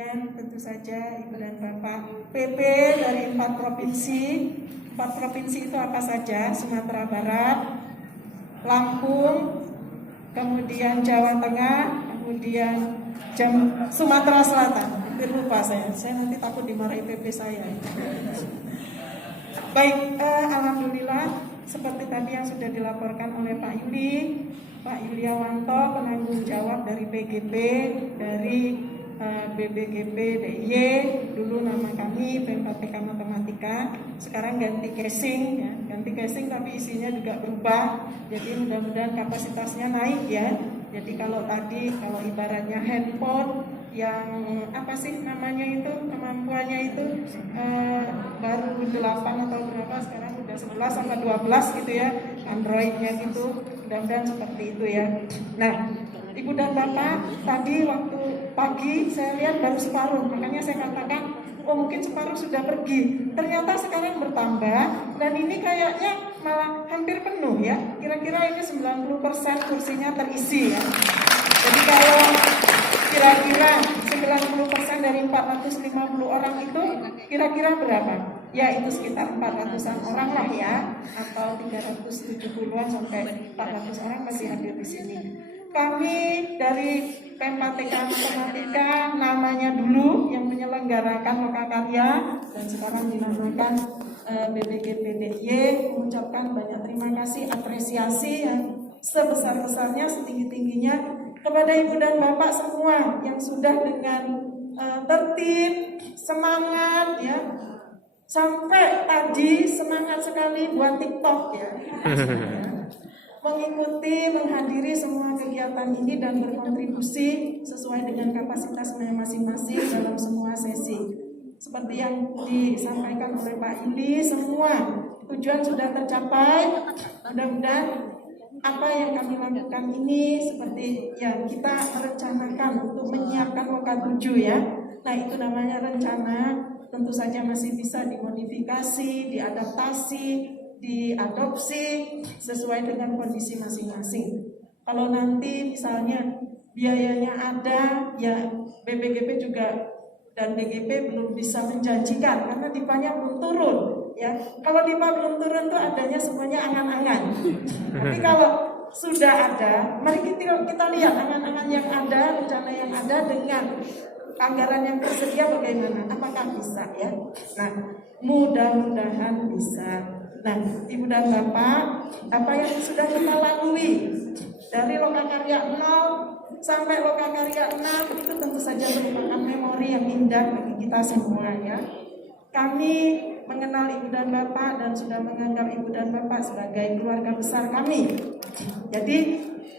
Dan tentu saja Ibu dan Bapak, PP dari 4 provinsi. 4 provinsi itu apa saja? Sumatera Barat, Lampung, kemudian Jawa Tengah, kemudian Sumatera Selatan. Hampir lupa saya nanti takut dimarahi PP saya. Baik, alhamdulillah seperti tadi yang sudah dilaporkan oleh Pak Yuliawanto, penanggung jawab dari PGP, dari BBGP DIY, dulu nama kami PMPTK Matematika, sekarang ganti casing ya, tapi isinya juga berubah, jadi mudah-mudahan kapasitasnya naik ya. Jadi kalau ibaratnya handphone yang apa sih namanya itu, kemampuannya itu baru 8 atau berapa, sekarang udah 11 sampai 12 gitu ya, Androidnya gitu, mudah-mudahan seperti itu ya. Nah, Ibu dan Bapak, tadi waktu pagi saya lihat baru separuh, makanya saya katakan, oh mungkin separuh sudah pergi. Ternyata sekarang bertambah, dan ini kayaknya malah hampir penuh ya. Kira-kira ini 90% kursinya terisi ya. Jadi kalau kira-kira 90% dari 450 orang itu kira-kira berapa? Ya itu sekitar 400-an orang lah ya, atau 370-an sampai 400 orang masih hadir di sini. Kami dari PMPTK Matematika, namanya dulu yang menyelenggarakan Lokakarya dan sekarang dinamakan BBGP DIY, mengucapkan banyak terima kasih, apresiasi yang sebesar-besarnya, setinggi-tingginya kepada Ibu dan Bapak semua yang sudah dengan tertib, semangat ya, sampai tadi semangat sekali buat TikTok ya. Mengikuti, menghadiri semua kegiatan ini dan berkontribusi sesuai dengan kapasitasnya masing-masing dalam semua sesi. Seperti yang disampaikan oleh Pak Yuli, semua tujuan sudah tercapai. Mudah-mudahan apa yang kami lakukan ini seperti yang kita merencanakan untuk menyiapkan Loka 7 ya. Nah itu namanya rencana, tentu saja masih bisa dimodifikasi, diadaptasi, diadopsi sesuai dengan kondisi masing-masing. Kalau nanti misalnya biayanya ada, ya BBGP juga dan BGP belum bisa menjanjikan karena DIPA-nya belum turun. Ya, kalau DIPA belum turun tuh adanya semuanya angan-angan. Tapi kalau sudah ada, mari kita lihat angan-angan yang ada, rencana yang ada dengan anggaran yang tersedia bagaimana, apakah bisa ya. Nah, mudah-mudahan bisa. Nah, Ibu dan Bapak, apa yang sudah kita lalui dari Lokakarya 0 sampai Lokakarya 6 itu tentu saja merupakan memori yang indah bagi kita semua ya. Kami mengenal Ibu dan Bapak dan sudah menganggap Ibu dan Bapak sebagai keluarga besar kami. Jadi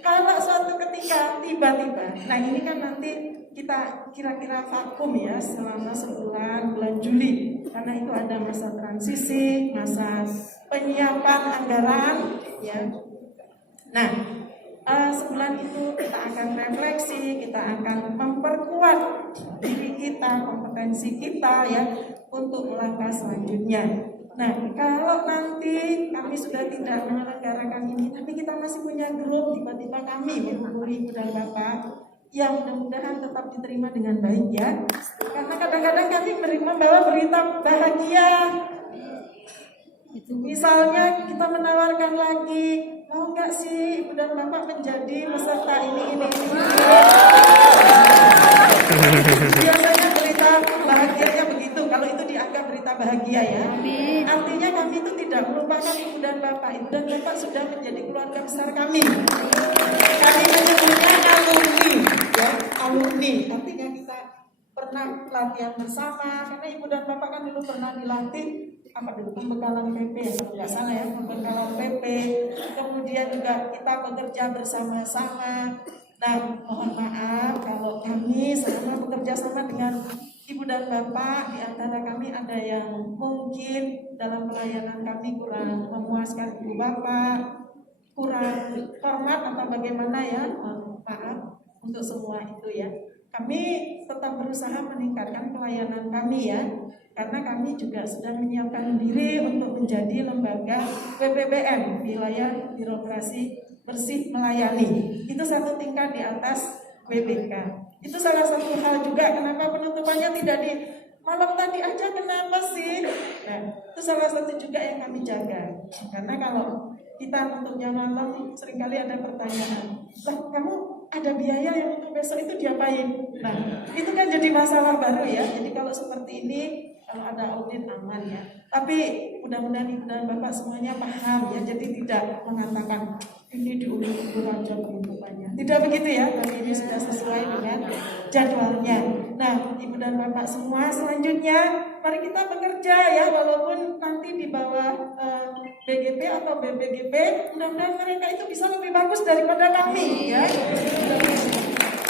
kalau suatu ketika tiba-tiba, nah ini kan nanti kita kira-kira vakum ya selama sebulan, bulan Juli, karena itu ada masa transisi, masa penyiapan anggaran ya. Nah, sebulan itu kita akan refleksi, kita akan memperkuat diri kita, kompetensi kita ya untuk melangkah selanjutnya. Nah, kalau nanti kami sudah tidak menyelenggarakan ini, tapi kita masih punya grup, tiba-tiba kami menghubungi Ibu dan Bapak, yang mudah-mudahan tetap diterima dengan baik ya. Karena kadang-kadang kami membawa berita bahagia. Misalnya kita menawarkan lagi, mau nggak sih Ibu dan Bapak menjadi peserta ini. Biasanya berita bahagianya begitu, kalau itu dianggap berita bahagia ya. Artinya kami itu tidak melupakan Ibu dan Bapak. Ibu dan Bapak sudah menjadi keluarga besar kami. Kami menyebutnya alumni. Artinya kita pernah latihan bersama, karena Ibu dan Bapak kan dulu pernah dilatih pembekalan PP ya, kalau nggak salah ya, pembekalan PP. Kemudian juga kita bekerja bersama-sama. Nah, mohon maaf kalau kami selama bekerja sama dengan Ibu dan Bapak, di antara kami ada yang mungkin dalam pelayanan kami kurang memuaskan Ibu Bapak, kurang hormat atau bagaimana ya, maaf untuk semua itu ya. Kami tetap berusaha meningkatkan pelayanan kami ya, karena kami juga sudah menyiapkan diri untuk menjadi lembaga WBBM, wilayah birokrasi bersih melayani. Itu satu tingkat di atas WBK. Itu salah satu hal juga kenapa penutupannya tidak di malam tadi aja, kenapa sih? Nah, itu salah satu juga yang kami jaga. Karena kalau kita tutupnya malam, seringkali ada pertanyaan, lah kamu ada biaya yang untuk besok itu diapain? Nah, itu kan jadi masalah baru ya. Jadi kalau seperti ini, kalau ada audit aman ya. Tapi mudah-mudahan Ibu dan Bapak semuanya paham ya. Jadi tidak mengatakan ini diulur-ulur aja penutupannya. Tidak begitu ya, tapi ini sudah sesuai dengan jadwalnya. Nah, Ibu dan Bapak semua, selanjutnya mari kita bekerja ya, walaupun nanti di bawah BGP atau BPGP, mudah-mudahan mereka itu bisa lebih bagus daripada kami ya.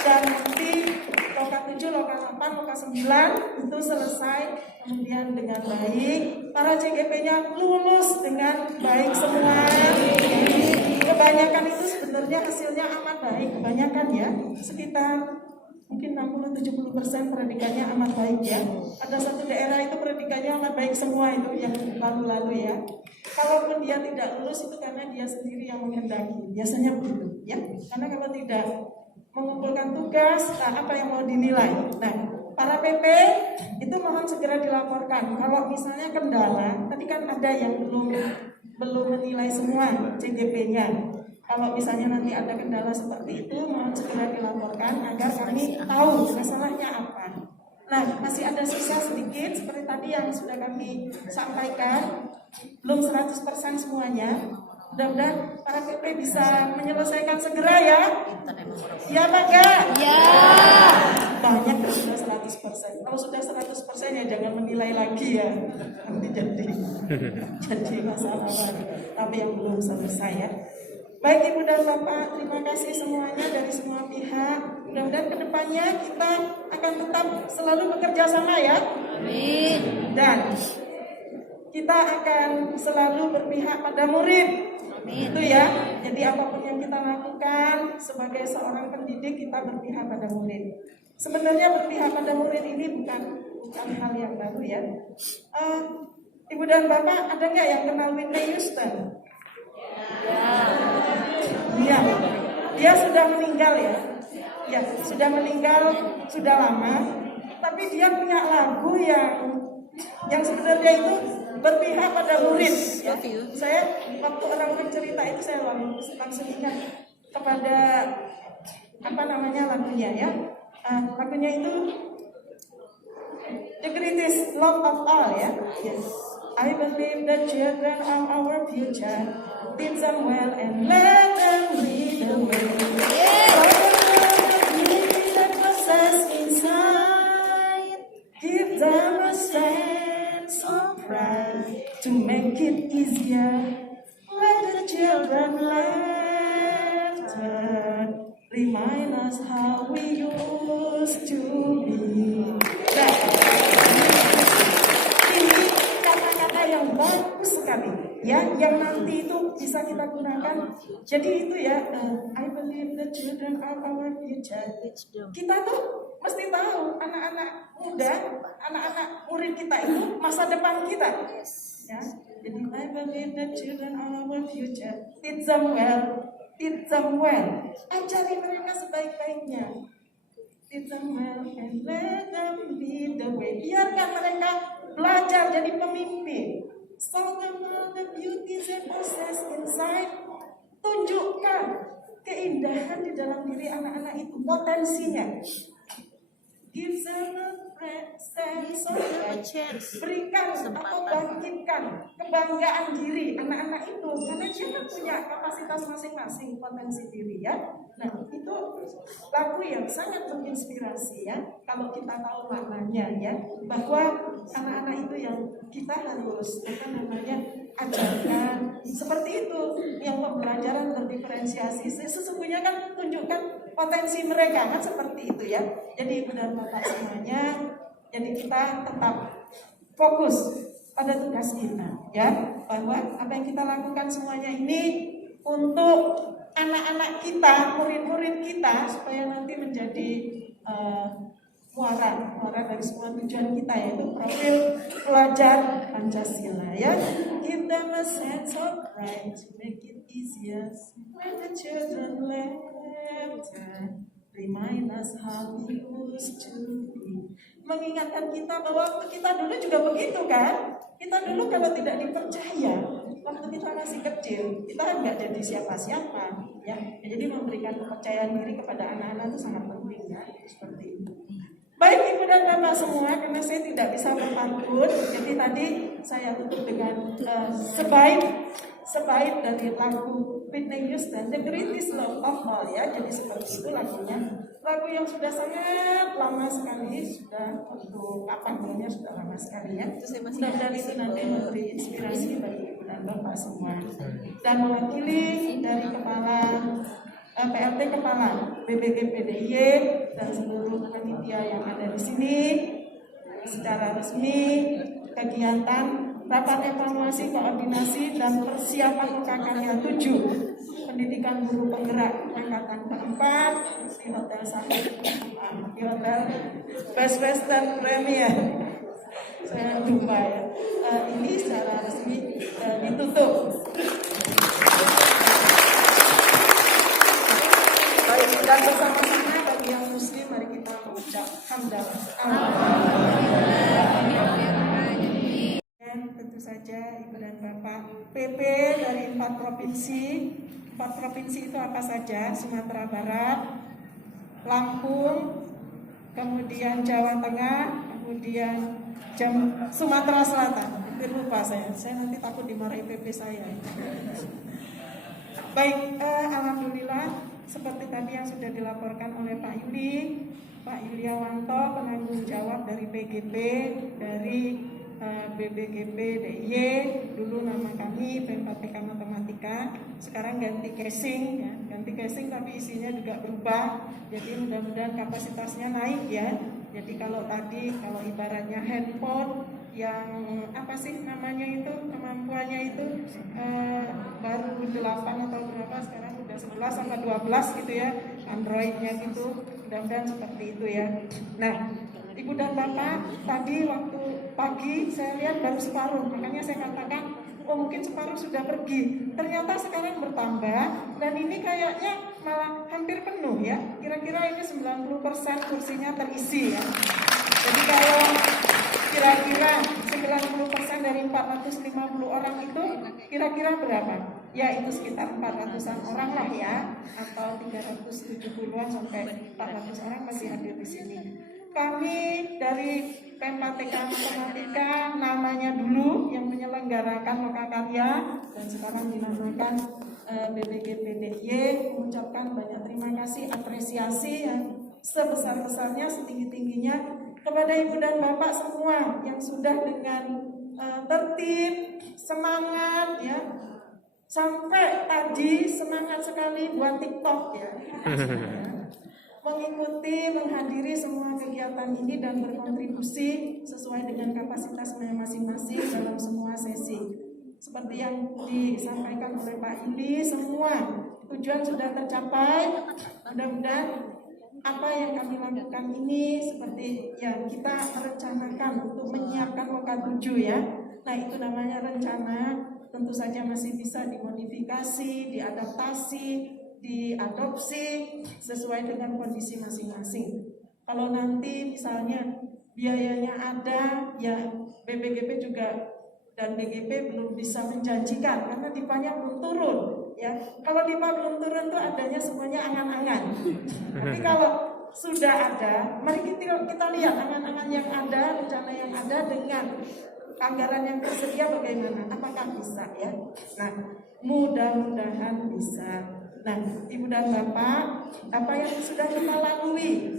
Dan nanti loka 7, loka 8, loka 9 itu selesai kemudian dengan baik. Para CGP-nya lulus dengan baik semua. Kebanyakan itu sebenarnya hasilnya amat baik, kebanyakan ya, sekitar mungkin 60-70% pendidikannya amat baik ya. Ada satu daerah itu pendidikannya amat baik semua, itu yang lalu-lalu ya. Kalaupun dia tidak lulus itu karena dia sendiri yang menghendaki, biasanya begitu ya. Karena kalau tidak mengumpulkan tugas, nah apa yang mau dinilai? Nah, para PP itu mohon segera dilaporkan. Kalau misalnya kendala, tadi kan ada yang belum menilai semua CGP-nya. Kalau misalnya nanti ada kendala seperti itu, mohon segera dilaporkan agar kami tahu masalahnya apa. Nah, masih ada sisa sedikit seperti tadi yang sudah kami sampaikan, belum 100% semuanya. Mudah-mudahan para PP bisa menyelesaikan segera ya. Iya Pak Kak? Ya. Banyak yang sudah 100%. Kalau sudah 100% ya jangan menilai lagi ya. Nanti jadi masalah baru. Tapi yang belum selesai ya. Baik Ibu dan Bapak, terima kasih semuanya dari semua pihak. Mudah-mudahan kedepannya kita akan tetap selalu bekerja sama ya. Amin. Dan kita akan selalu berpihak pada murid. Amin. Itu ya. Jadi apapun yang kita lakukan sebagai seorang pendidik, kita berpihak pada murid. Sebenarnya berpihak pada murid ini bukan hal yang baru ya. Ibu dan Bapak, ada nggak yang kenal Whitney Houston? Ya, dia sudah meninggal ya. Ya, sudah meninggal sudah lama. Tapi dia punya lagu yang sebenarnya itu berpihak pada murid. Ya. Saya waktu orang bercerita itu saya langsung ingat kepada apa namanya lagunya ya. Lagunya itu The Greatest Love of All ya. Yes. I believe the children are our future. Teach them well and let them lead the way. That possess inside, give them a sense of pride to make it easier. Let the children laughter remind us how we used to be. Ini kata-kata yang bagus sekali. Ya, yang nanti itu bisa kita gunakan. Jadi itu ya, I believe the children are our future. Kita tuh mesti tahu anak-anak muda, anak-anak murid kita itu masa depan kita. Ya, jadi I believe the children are our future. Teach them well, teach them well. Ajari mereka sebaik-baiknya. Teach them well and let them lead the way. Biarkan mereka belajar jadi pemimpin. Show them all the beauty they possess inside. Tunjukkan keindahan di dalam diri anak-anak itu, potensinya. Give them a sense of pride. Berikan atau bangkitkan kebanggaan diri anak-anak itu, karena dia kan punya kapasitas masing-masing, potensi diri ya. Nah itu lagu yang sangat menginspirasi ya. Kalau kita tahu maknanya ya, bahwa anak-anak itu yang kita harus ajarkan seperti itu, yang pembelajaran berdiferensiasi. Sesungguhnya kan tunjukkan potensi mereka kan seperti itu ya. Jadi Ibu dan Bapak semuanya, jadi kita tetap fokus pada tugas kita ya, bahwa apa yang kita lakukan semuanya ini untuk anak-anak kita, murid-murid kita, supaya nanti menjadi muara dari semua tujuan kita, yaitu profil pelajar Pancasila ya. Give them a sense of pride to make it easier when the children laughter remind us how we used to be. Mengingatkan kita bahwa waktu kita dulu juga begitu kan. Kita dulu kalau tidak dipercaya, waktu kita masih kecil, kita kan nggak jadi siapa-siapa, ya. Jadi memberikan kepercayaan diri kepada anak-anak itu sangat penting, ya. Seperti itu. Baik Ibu dan Bapak semua, karena saya tidak bisa berpantun, jadi tadi saya tutup dengan sebaik dari lagu Whitney Houston, The Greatest Love of All, ya. Jadi seperti itu lagunya. Lagu yang sudah sangat lama sekali, sudah untuk kapannya sudah lama sekali, ya. Mudah-mudahan itu nanti memberi inspirasi bagi Ibu dan Bapak semua. Dan mewakili dari kepala PLT Kepala BBGPDY dan seluruh panitia yang ada di sini, secara resmi kegiatan rapat evaluasi, koordinasi dan persiapan UKKRYA 7 pendidikan guru penggerak angkatan keempat di Hotel Safari, di Hotel Best Western Premier. Saya lupa, ya. Ini secara resmi ditutup. Dan bersama-sama bagi yang muslim, mari kita mengucap hamdalah. Dan tentu saja Ibu dan Bapak, PP dari 4 provinsi. 4 provinsi itu apa saja? Sumatera Barat, Lampung, kemudian Jawa Tengah, kemudian Sumatera Selatan. Hampir lupa saya nanti takut dimarahi PP saya. Baik, alhamdulillah. Seperti tadi yang sudah dilaporkan oleh Pak Yuliawanto, penanggung jawab dari PGP, dari BBGP DIY, dulu nama kami PMPTK Matematika, sekarang ganti casing, ya. Ganti casing tapi isinya juga berubah, jadi mudah-mudahan kapasitasnya naik, ya. Jadi kalau ibaratnya handphone yang apa sih namanya itu, kemampuannya itu baru 8 atau berapa, sekarang udah 11 sampai 12 gitu, ya, Androidnya gitu. Mudah-mudahan seperti itu, ya. Nah, Ibu dan Bapak, tadi waktu pagi saya lihat baru separuh, makanya saya katakan mungkin separuh sudah pergi. Ternyata sekarang bertambah dan ini kayaknya malah hampir penuh, ya. Kira-kira ini 90% kursinya terisi, ya. Jadi kalau kira-kira 90% dari 450 orang itu kira-kira berapa? Ya itu sekitar 400-an orang lah, ya, atau 370-an sampai 400 orang masih hadir di sini. Kami dari PMPTK Matematika, namanya dulu yang menyelenggarakan lokakarya dan sekarang dinamakan BBGPDY, mengucapkan banyak terima kasih, apresiasi yang sebesar-besarnya, setinggi-tingginya kepada Ibu dan Bapak semua yang sudah dengan tertib, semangat, ya. Sampai tadi semangat sekali buat TikTok, ya. Mengikuti, menghadiri semua kegiatan ini dan berkontribusi sesuai dengan kapasitasnya masing-masing dalam semua sesi. Seperti yang disampaikan oleh Pak Ili, semua tujuan sudah tercapai. Mudah-mudahan apa yang kami lakukan ini seperti yang kita merencanakan untuk menyiapkan Loka 7, ya. Nah, itu namanya rencana, tentu saja masih bisa dimodifikasi, diadaptasi, diadopsi sesuai dengan kondisi masing-masing. Kalau nanti misalnya biayanya ada, ya BBGP juga dan BGP belum bisa menjanjikan karena DIPA-nya belum turun, ya. Kalau DIPA belum turun tuh adanya semuanya angan-angan. Tapi kalau sudah ada, mari kita lihat angan-angan yang ada, rencana yang ada dengan anggaran yang tersedia bagaimana, apakah bisa, ya. Nah, mudah-mudahan bisa. Nah, Ibu dan Bapak, apa yang sudah kita lalui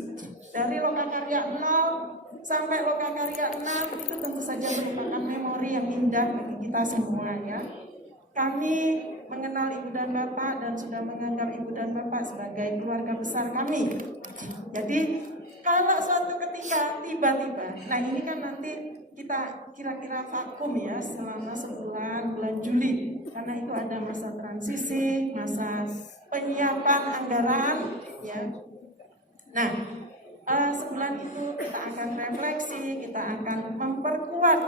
dari lokakarya 0 sampai lokakarya 6 itu tentu saja merupakan memori yang indah bagi kita semua, ya. Kami mengenal Ibu dan Bapak dan sudah menganggap Ibu dan Bapak sebagai keluarga besar kami. Jadi kalau suatu ketika tiba-tiba, nah ini kan nanti kita kira-kira vakum, ya, selama sebulan, bulan Juli, karena itu ada masa transisi, masa penyiapan anggaran, ya. Nah, sebulan itu kita akan refleksi, kita akan memperkuat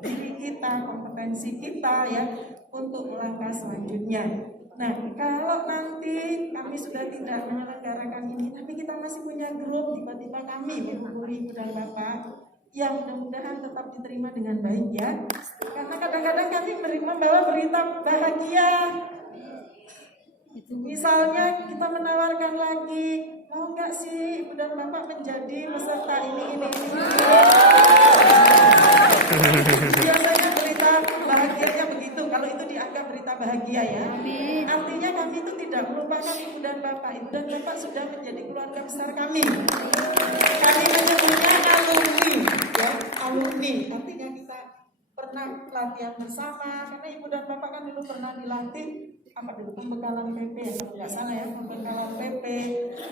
diri kita, kompetensi kita, ya, untuk melangkah selanjutnya. Nah, kalau nanti kami sudah tidak menyelenggarakan ini, tapi kita masih punya grup, tiba-tiba kami menghubungi Ibu dan Bapak, yang mudah-mudahan tetap diterima dengan baik ya. Karena kadang-kadang kami membawa berita bahagia. Misalnya kita menawarkan lagi, mau nggak sih Ibu dan Bapak menjadi peserta ini. Biasanya berita bahagianya begitu, kalau itu dianggap berita bahagia ya. Artinya kami itu tidak melupakan Ibu dan Bapak. Ibu dan Bapak sudah menjadi keluarga besar kami. Kami menyebutnya alumni, ya, alumni. Artinya kita pernah latihan bersama, karena Ibu dan Bapak kan dulu pernah dilatih pembekalan PP, kalau nggak salah ya, pembekalan PP.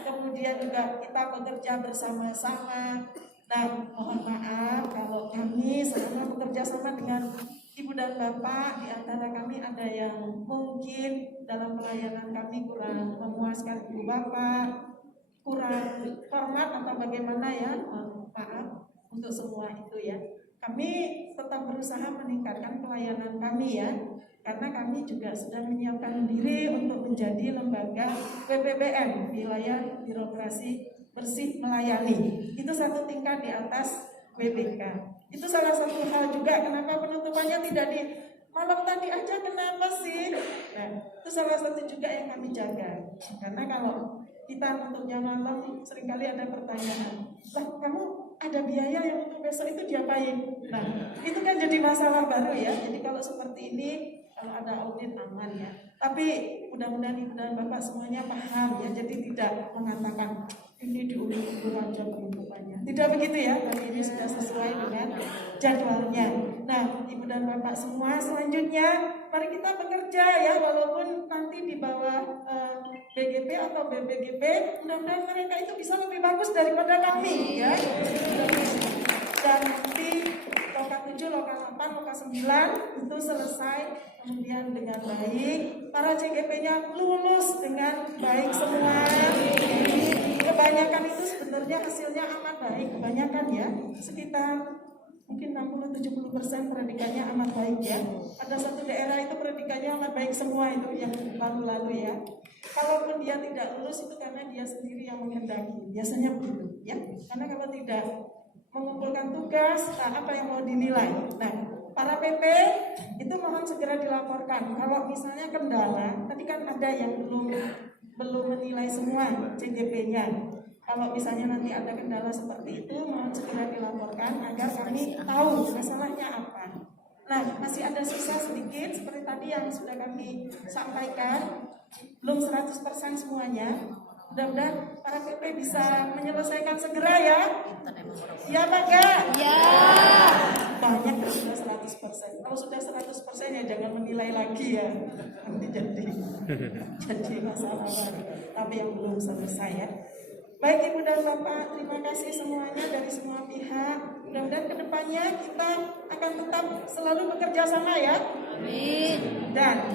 Kemudian juga kita bekerja bersama-sama. Nah, mohon maaf kalau kami selama bekerja sama dengan Ibu dan Bapak, di antara kami ada yang mungkin dalam pelayanan kami kurang memuaskan Ibu Bapak, kurang hormat atau bagaimana ya, maaf untuk semua itu ya. Kami tetap berusaha meningkatkan pelayanan kami ya, karena kami juga sudah menyiapkan diri untuk menjadi lembaga WBBM, wilayah birokrasi bersih melayani. Itu satu tingkat di atas WBK. Itu salah satu hal juga kenapa penutupannya tidak di malam tadi aja, kenapa sih? Nah, itu salah satu juga yang kami jaga. Karena kalau kita nutupnya malam, seringkali ada pertanyaan, lah kamu ada biaya yang untuk besok itu diapain? Nah, itu kan jadi masalah baru ya. Jadi kalau seperti ini, kalau ada audit aman ya. Tapi mudah-mudahan Ibu dan Bapak semuanya paham ya. Jadi tidak mengatakan ini diulur-ulur aja penutupannya. Tidak begitu ya, tapi ini sudah sesuai dengan jadwalnya. Nah, Ibu dan Bapak semua, selanjutnya mari kita bekerja ya, walaupun nanti di bawah BGP atau BPGP, mudah-mudahan mereka itu bisa lebih bagus daripada kami ya. Dan nanti Loka 7, Loka 8, Loka 9 itu selesai kemudian dengan baik. Para CGP-nya lulus dengan baik semua. Kebanyakan itu sebenarnya hasilnya amat baik, kebanyakan ya, sekitar mungkin 60-70% pendidikannya amat baik ya. Ada satu daerah itu pendidikannya amat baik semua, itu yang lalu-lalu ya. Kalaupun dia tidak lulus itu karena dia sendiri yang menghendaki, biasanya begitu ya. Karena kalau tidak mengumpulkan tugas, apa yang mau dinilai. Nah, para PP itu mohon segera dilaporkan. Kalau misalnya kendala, tadi kan ada yang belum menilai semua CGP-nya. Kalau misalnya nanti ada kendala seperti itu, mohon segera dilaporkan agar kami tahu masalahnya apa. Nah, masih ada sisa sedikit seperti tadi yang sudah kami sampaikan, belum 100% semuanya. Mudah-mudahan para PP bisa menyelesaikan segera ya. Ya Pak ya? Ya. Banyak yang sudah 100%. Kalau sudah 100% ya jangan menilai lagi ya. Nanti jadi masalah baru. Tapi yang belum selesai ya. Baik Ibu dan Bapak, terima kasih semuanya dari semua pihak. Mudah-mudahan kedepannya kita akan tetap selalu bekerja sama ya. Amin. Dan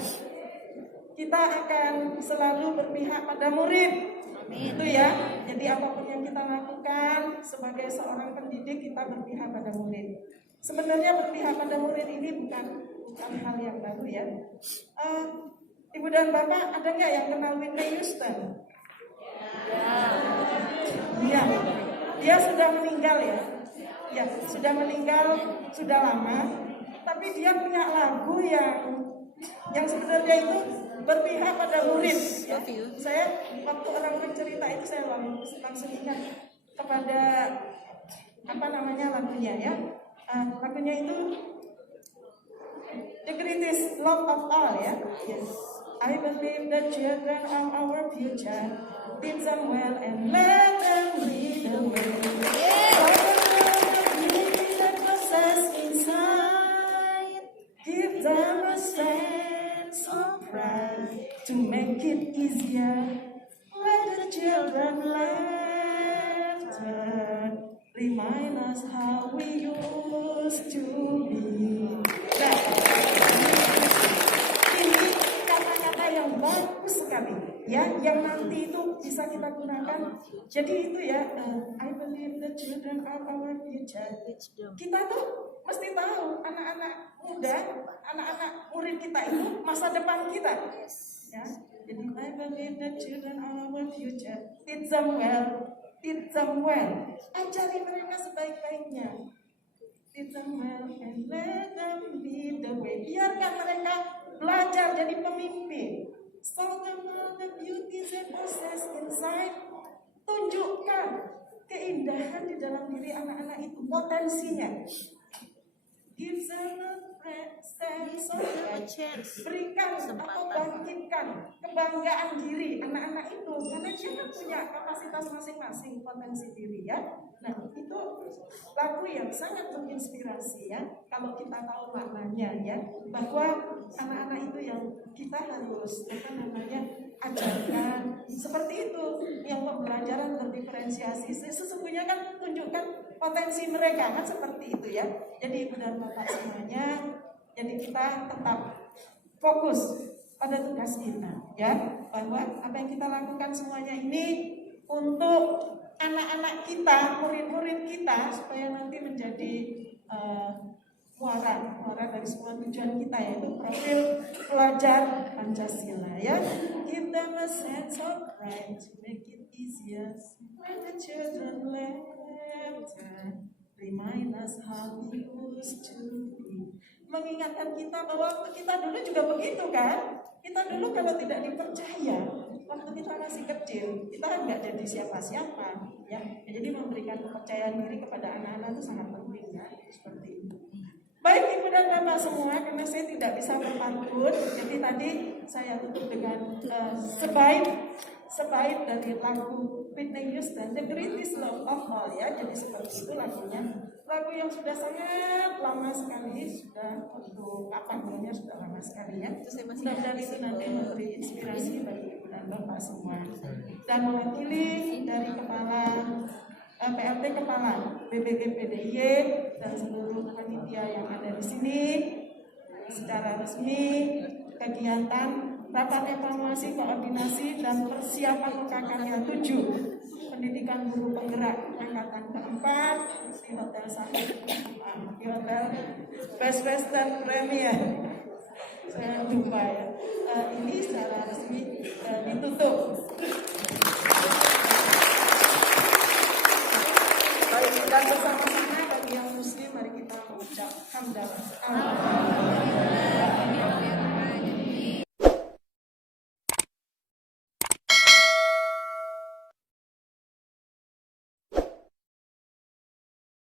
kita akan selalu berpihak pada murid. Amin. Itu ya. Jadi apapun yang kita lakukan sebagai seorang pendidik, kita berpihak pada murid. Sebenarnya berpihak pada murid ini bukan hal yang baru ya. Ibu dan Bapak, ada nggak yang kenal Whitney Houston? Ya, dia sudah meninggal ya. Ya, sudah meninggal sudah lama. Tapi dia punya lagu yang sebenarnya itu berpihak pada murid. Ya. Saya waktu orang bercerita itu saya langsung ingat kepada lagunya ya. Lagunya itu The Greatest Love of All ya. Yes. I believe the children are our future. Teach them well and let them lead the way. That possess inside, give them a sense of pride to make it easier. Let the children laughter remind us how we used to be. Nah, ini kata-kata yang bagus sekali, ya, yang nanti itu bisa kita gunakan. Jadi itu ya, I believe the children are our future. Kita tuh mesti tahu anak-anak muda, anak-anak murid kita itu masa depan kita. Ya, jadi I believe the children are our future. Teach them well, teach them well. Ajari mereka sebaik-baiknya. Teach them well and let them be the way. Biarkan mereka belajar jadi pemimpin. Show them all the beauty they possess inside. Tunjukkan keindahan di dalam diri anak-anak itu, potensinya. Give them a sense of chance. Berikan atau bangkitkan kebanggaan diri anak-anak itu, karena dia kan punya kapasitas masing-masing, potensi diri ya. Nah, itu lagu yang sangat menginspirasi ya, kalau kita tahu maknanya ya, bahwa anak-anak itu yang kita harus ajarkan seperti itu, yang pembelajaran berdiferensiasi. Sesungguhnya kan tunjukkan potensi mereka kan seperti itu ya. Jadi Ibu dan Bapak semuanya, jadi kita tetap fokus pada tugas kita ya, bahwa apa yang kita lakukan semuanya ini untuk anak-anak kita, murid-murid kita, supaya nanti menjadi muara dari semua tujuan kita, yaitu profil pelajar Pancasila ya. Give them a sense of pride to make it easier when the children left. Remind us how we used to be. Mengingatkan kita bahwa waktu kita dulu juga begitu kan. Kita dulu kalau tidak dipercaya, waktu kita masih kecil, kita kan nggak jadi siapa-siapa ya. Jadi memberikan kepercayaan diri kepada anak-anak itu sangat penting ya, seperti itu. Baik Ibu dan Bapak semua, karena saya tidak bisa berpantun, jadi tadi saya tutup dengan sebaik dari lagu Whitney Houston, The Greatest Love of All ya. Jadi seperti itu lagunya. Lagu yang sudah sangat lama sekali, sudah untuk kapannya sudah lama sekali ya. Mudah-mudahan itu nanti memberi inspirasi bagi Ibu dan Bapak semua. Dan mewakili dari kepala PLT Kepala BPGPDY dan seluruh panitia yang ada di sini, secara resmi kegiatan rapat evaluasi, koordinasi dan persiapan UKK-nya 7 pendidikan guru penggerak angkatan keempat di Hotel di Hotel Best Western Premier. Saya lupa ya. Ini secara resmi ditutup. Dan bersama